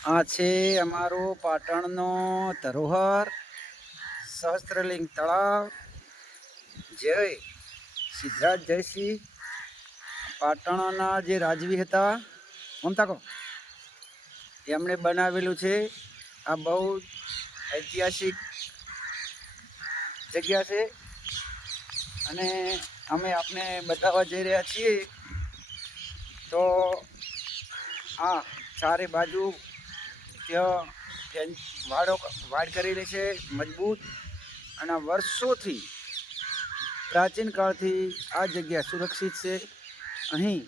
આ છે અમારો પાટણનો ધરોહર, સહસ્ત્રલિંગ તળાવ. જય સિદ્ધરાજ જયસિંહ પાટણના જે રાજવી હતા મમતા કહો એમણે બનાવેલું છે આ બહુ ઐતિહાસિક જગ્યા છે અને અમે આપને બતાવવા જઈ રહ્યા છીએ. તો આ ચારે બાજુ ત્યાં ફેન વાડો વાડ કરેલી છે મજબૂત અને વર્ષોથી પ્રાચીન કાળથી આ જગ્યા સુરક્ષિત છે. અહીં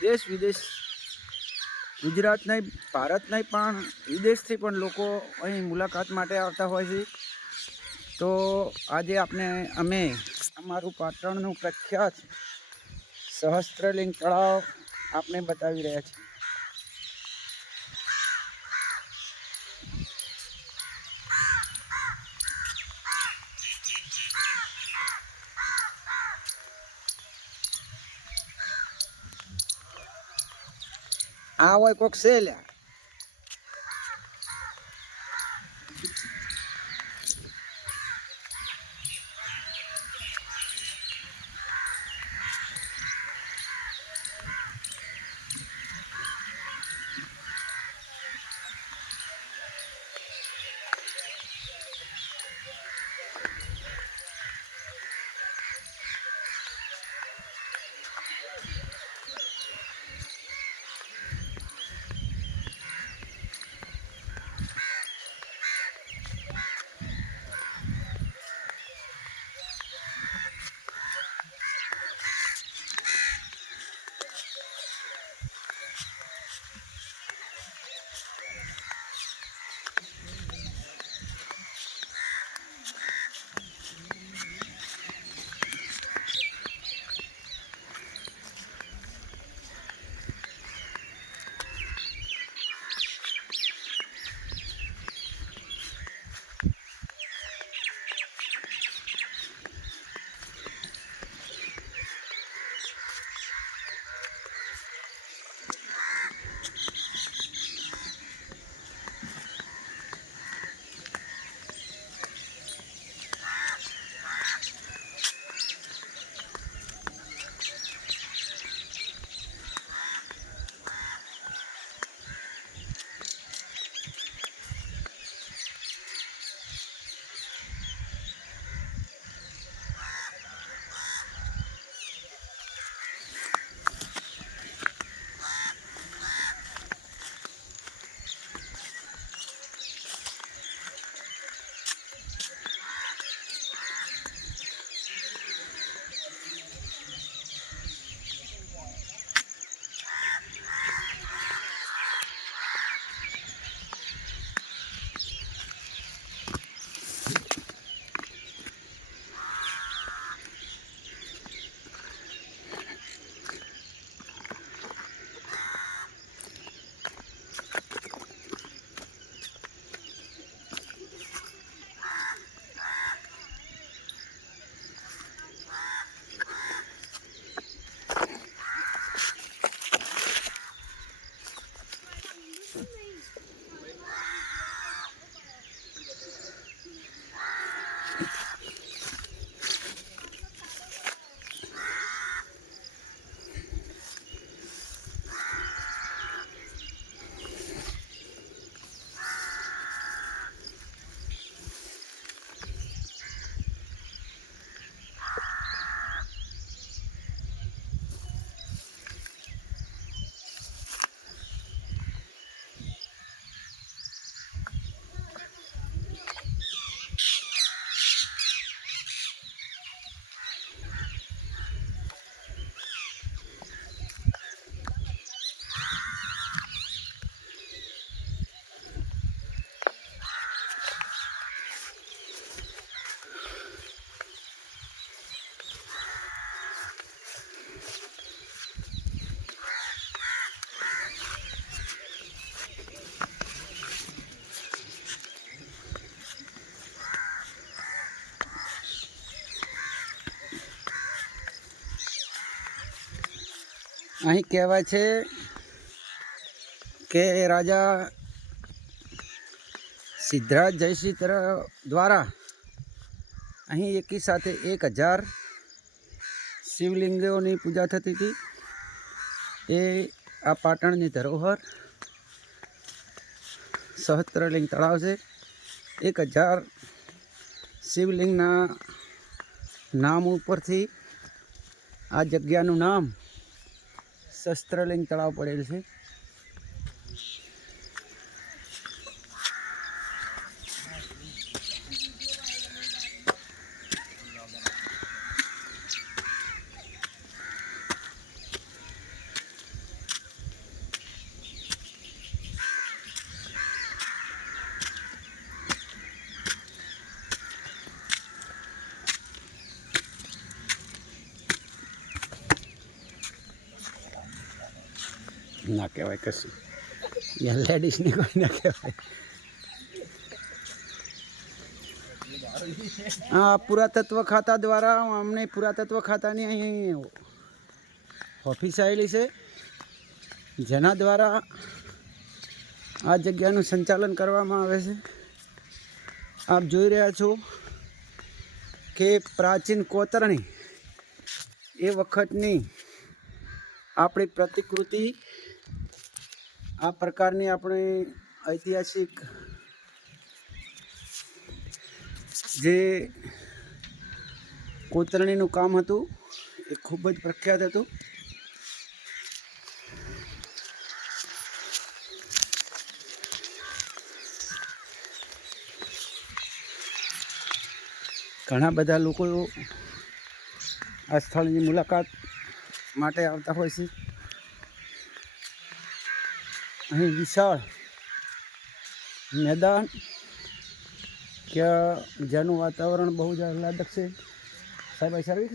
દેશ વિદેશ ગુજરાત નહીં ભારત નહીં પણ વિદેશથી પણ લોકો અહીં મુલાકાત માટે આવતા હોય છે. તો આજે આપણે, અમે અમારું પાટણનું પ્રખ્યાત સહસ્ત્રલિંગ તળાવ આપણે બતાવી રહ્યા છીએ. આ હોય કોક છે લ્યા અહીં કહેવાય છે કે રાજા સિદ્ધરાજ જયસિંહ તર દ્વારા અહીં એકી સાથે એક હજાર શિવલિંગોની પૂજા થતી હતી. એ આ પાટણની ધરોહર સહસ્ત્રલિંગ તળાવ છે. એક હજાર શિવલિંગના નામ ઉપરથી આ જગ્યાનું નામ શસ્ત્રલિંગ તળાવ પડેલ છે. ના કહેવાય કશું. યા લેડીઝને કોઈ ના કહેવાય. હા પુરાતત્વ ખાતા દ્વારા અમને પુરાતત્વ ખાતાની અહીં ઓફિસ આવેલી છે. જેના દ્વારા આ જગ્યાનું સંચાલન કરવામાં આવે છે. આપ જોઈ રહ્યા છો કે પ્રાચીન કોતરણી એ વખતની આપણી પ્રતિકૃતિ આ પ્રકારની આપણે ઐતિહાસિક જે કોતરણીનું કામ હતું, એ ખૂબ જ પ્રખ્યાત હતું. ઘણા બધા લોકો આ સ્થળની મુલાકાત માટે આવતા હોય છે. અહીં વિશાળ મેદાન કે જેનું વાતાવરણ બહુ જ આહલાદક છે. સાહેબ સર્વિસ